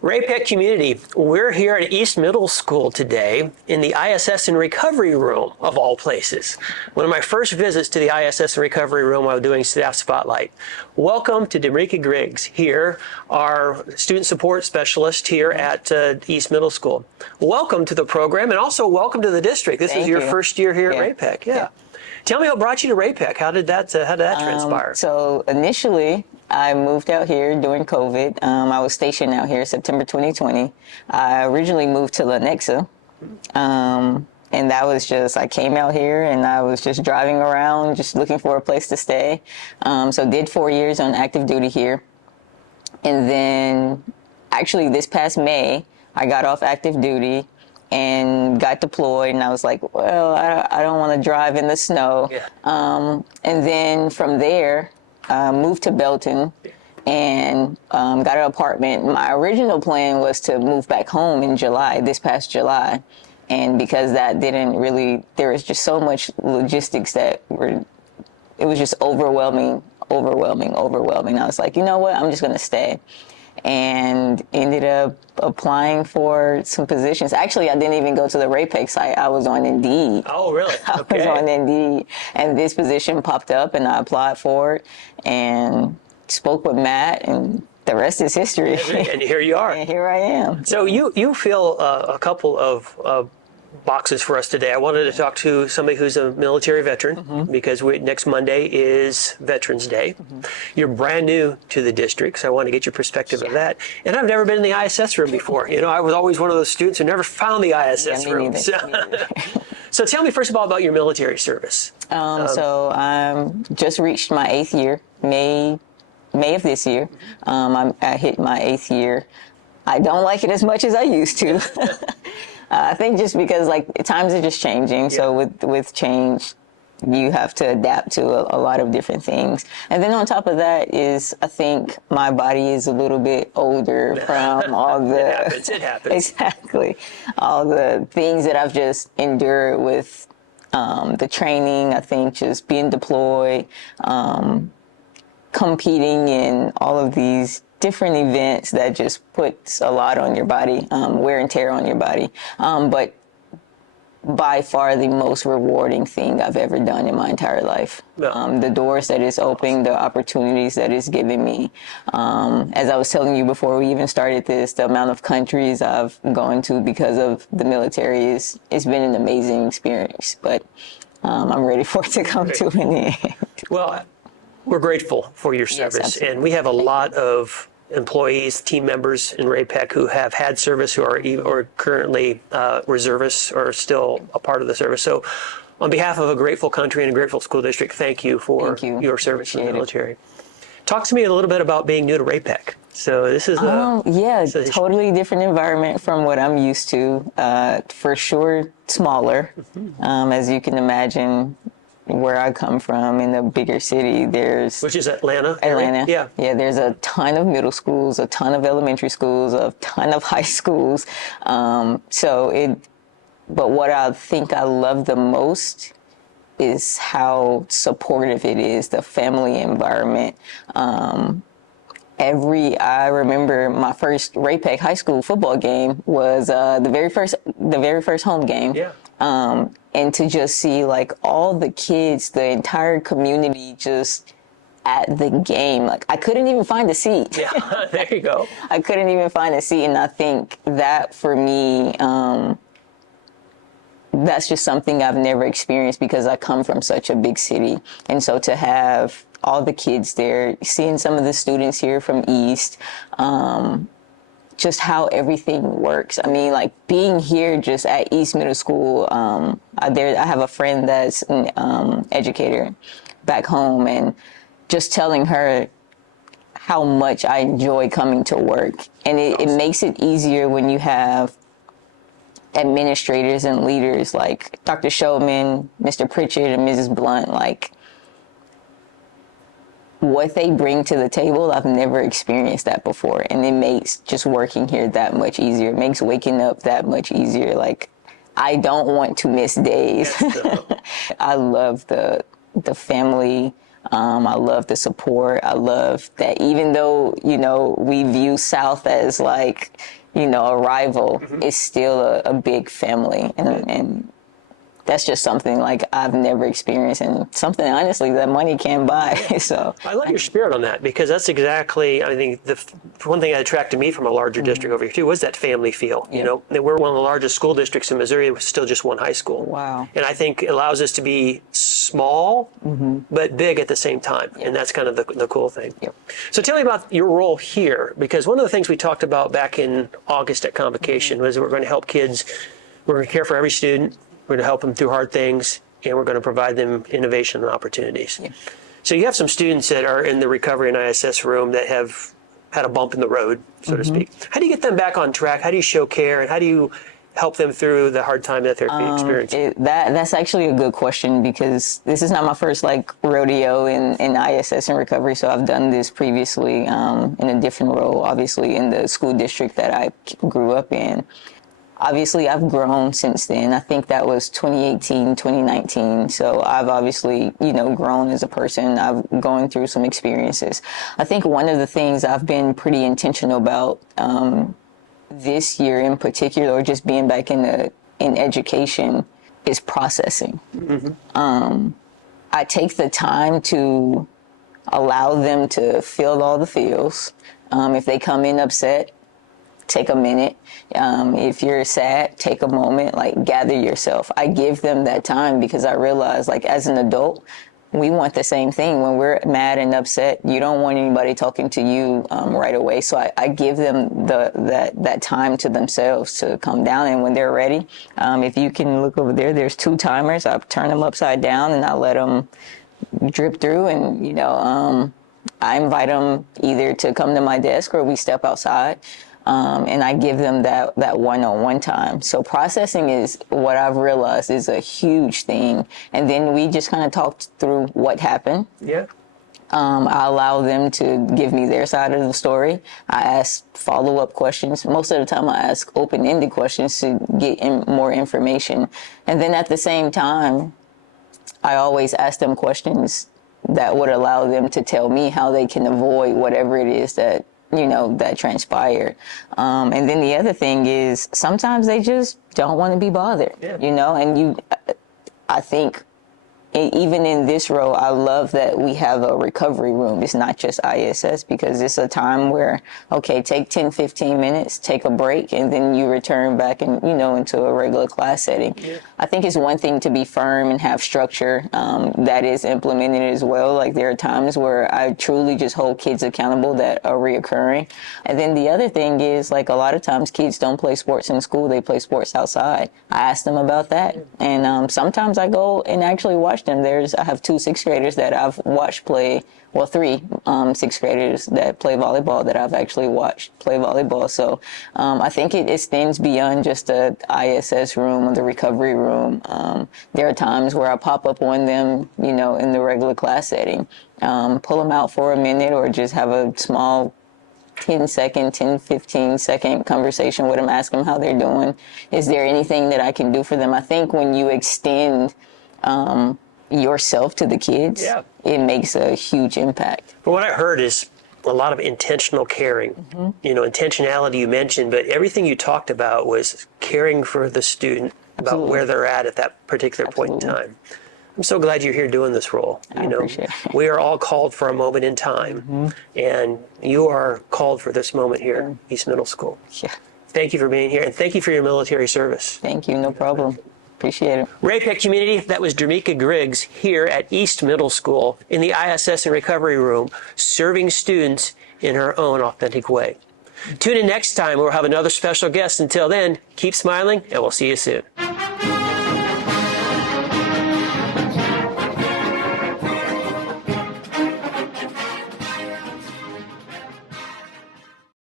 Ray-Pec community, we're here at East Middle School today in the ISS and Recovery Room, of all places. One of my first visits to the ISS and Recovery Room while doing Staff Spotlight. Welcome to Drameka Griggs here, our student support specialist here at East Middle School. Welcome to the program, and also welcome to the district. This is your first year here at Ray-Pec. Yeah. Tell me what brought you to Ray-Pec. How did that transpire? So initially, I moved out here during COVID. I was stationed out here September 2020. I originally moved to Lenexa. And that was just, I came out here and I was just driving around, just looking for a place to stay. So did 4 years on active duty here. And then actually this past May, I got off active duty and got deployed, and I was like, well, I don't want to drive in the snow. Yeah. And then from there, moved to Belton and got an apartment. My original plan was to move back home in July, this past July. And because that didn't really, there was just so much logistics that it was just overwhelming. I was like, you know what, I'm just going to stay. And ended up applying for some positions. Actually, I didn't even go to the Ray-Pec site. I was on Indeed. Oh, really? Okay. I was on Indeed, and this position popped up, and I applied for it, and spoke with Matt, and the rest is history. And here you are. And here I am. So you fill a couple of boxes for us today. I wanted to talk to somebody who's a military veteran because next Monday is Veterans Day. You're brand new to the district, so I want to get your perspective of that. And I've never been in the ISS room before. You know, I was always one of those students who never found the ISS room. So tell me first of all about your military service. So I just reached my 8th year, May of this year. I hit my 8th year. I don't like it as much as I used to. I think just because times are just changing. Yeah. So with change, you have to adapt to a lot of different things. And then on top of that is, I think my body is a little bit older from all the... It happens. Exactly. All the things that I've just endured with the training. I think just being deployed, competing in all of these different events that just puts a lot on your body, wear and tear on your body. But by far the most rewarding thing I've ever done in my entire life. Yeah. The doors that it's opening, the opportunities that it's giving me. As I was telling you before we even started this, the amount of countries I've gone to because of the military it's been an amazing experience. But I'm ready for it to come to an end. Well, we're grateful for your service, and we have a lot of employees, team members in Ray-Pec who have had service, who are currently reservists or still a part of the service. So on behalf of a grateful country and a grateful school district, thank you for your service in the military. Talk to me a little bit about being new to Ray-Pec. So this is totally different environment from what I'm used to. For sure, smaller, as you can imagine. Where I come from in the bigger city, which is Atlanta. Yeah. There's a ton of middle schools, a ton of elementary schools, a ton of high schools. But what I think I love the most is how supportive it is, the family environment. I remember my first Ray-Pec high school football game was the very first home game. Yeah. And to just see all the kids, the entire community just at the game. I couldn't even find a seat. Yeah, there you go. I couldn't even find a seat. And I think that for me, that's just something I've never experienced because I come from such a big city. And so to have all the kids there, seeing some of the students here from East, just how everything works. I mean, being here just at East Middle School, I have a friend that's an educator back home, and just telling her how much I enjoy coming to work. And it makes it easier when you have administrators and leaders like Dr. Showman, Mr. Pritchard, and Mrs. Blunt, what they bring to the table, I've never experienced that before. And it makes just working here that much easier. It makes waking up that much easier. I don't want to miss days. I love the the family. I love the support. I love that even though, we view South as like, a rival, it's still a big family. And that's just something like I've never experienced, and something honestly that money can't buy. So I love your spirit on that, because that's exactly, I think, the one thing that attracted me from a larger district over here too was that family feel. We're one of the largest school districts in Missouri with still just one high school. Wow. And I think it allows us to be small but big at the same time, and that's kind of the cool thing. Yep. So tell me about your role here, because one of the things we talked about back in August at Convocation was that we're going to help kids, we're going to care for every student, we're going to help them through hard things, and we're going to provide them innovation and opportunities. Yeah. So you have some students that are in the recovery and ISS room that have had a bump in the road, so to speak. How do you get them back on track? How do you show care? And how do you help them through the hard time that they're experiencing? That's actually a good question, because this is not my first rodeo in ISS and recovery. So I've done this previously in a different role, obviously in the school district that I grew up in. Obviously, I've grown since then. I think that was 2018, 2019. So I've obviously, grown as a person. I've gone through some experiences. I think one of the things I've been pretty intentional about this year in particular, or just being back in education, is processing. I take the time to allow them to feel all the feels. If they come in upset, take a minute. If you're sad, take a moment, gather yourself. I give them that time because I realize, as an adult, we want the same thing. When we're mad and upset, you don't want anybody talking to you right away. So I give them that time to themselves to come down. And when they're ready, if you can look over there, there's 2 timers. I turn them upside down and I let them drip through. And, I invite them either to come to my desk or we step outside. And I give them that one-on-one time. So processing is what I've realized is a huge thing. And then we just kind of talked through what happened. Yeah. I allow them to give me their side of the story. I ask follow-up questions. Most of the time I ask open-ended questions to get more information. And then at the same time, I always ask them questions that would allow them to tell me how they can avoid whatever it is that transpired. And then the other thing is sometimes they just don't want to be bothered, and I think even in this role, I love that we have a recovery room. It's not just ISS, because it's a time where, okay, take 10, 15 minutes, take a break, and then you return back and, into a regular class setting. Yeah. I think it's one thing to be firm and have structure that is implemented as well. There are times where I truly just hold kids accountable that are reoccurring. And then the other thing is, a lot of times kids don't play sports in school, they play sports outside. I ask them about that. And sometimes I go and actually watch them. I have 2 6th graders that I've watched play, 3 6th graders that play volleyball that I've actually watched play volleyball. So I think it extends beyond just the ISS room or the recovery room. There are times where I pop up on them, in the regular class setting, pull them out for a minute, or just have a small 10, 15 second conversation with them, ask them how they're doing. Is there anything that I can do for them? I think when you extend yourself to the kids, it makes a huge impact. But what I heard is a lot of intentional caring. Intentionality you mentioned, but everything you talked about was caring for the student about where they're at that particular point in time. I'm so glad you're here doing this role. I appreciate it. We are all called for a moment in time, and you are called for this moment here, East Middle School. Yeah. Thank you for being here, and thank you for your military service. Thank you, no problem. Appreciate it. Ray-Pec community, that was Drameka Griggs here at East Middle School in the ISS and recovery room, serving students in her own authentic way. Tune in next time. We'll have another special guest. Until then, keep smiling, and we'll see you soon.